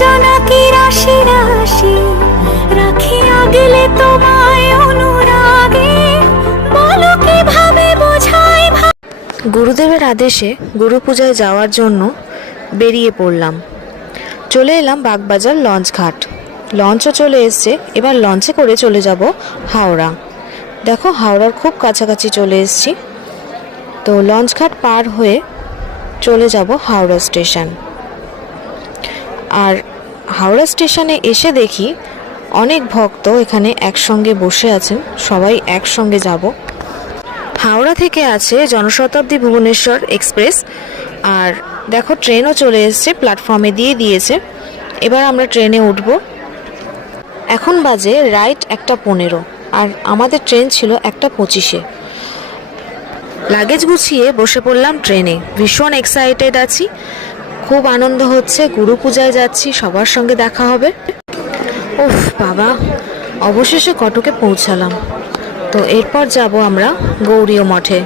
জোনাকি রাশি রাশি রাখি আগলে তোমায় অনুরাগে, বলো কিভাবে বোঝাই। গুরুদেবের আদেশে গুরু পূজায় যাওয়ার জন্য বেরিয়ে পড়লাম। চলে এলাম বাগবাজার লঞ্চ ঘাট। লঞ্চও চলে এসছে, এবার লঞ্চে করে চলে যাব হাওড়া। দেখো হাওড়ার খুব কাছাকাছি চলে এসছি। তো লঞ্চ ঘাট পার হয়ে চলে যাব হাওড়া স্টেশন। আর হাওড়া স্টেশনে এসে দেখি অনেক ভক্ত এখানে একসঙ্গে বসে আছেন, সবাই একসঙ্গে যাব। হাওড়া থেকে আছে জনশতাব্দী ভুবনেশ্বর এক্সপ্রেস। আর দেখো ট্রেনও চলে এসছে, প্ল্যাটফর্মে দিয়ে দিয়েছে। এবার আমরা ট্রেনে উঠব। এখন বাজে রাইট 1:15, আর আমাদের ট্রেন ছিল 1:25-এ। লাগেজ গুছিয়ে বসে পড়লাম ট্রেনে। ভীষণ এক্সাইটেড আছি, খুব আনন্দ হচ্ছে। গুরু পূজায় যাচ্ছি, সবার সঙ্গে দেখা হবে। উফ বাবা, অবশেষে কটকে পৌঁছালাম। তো এরপর যাব আমরা গৌরীয় মঠে।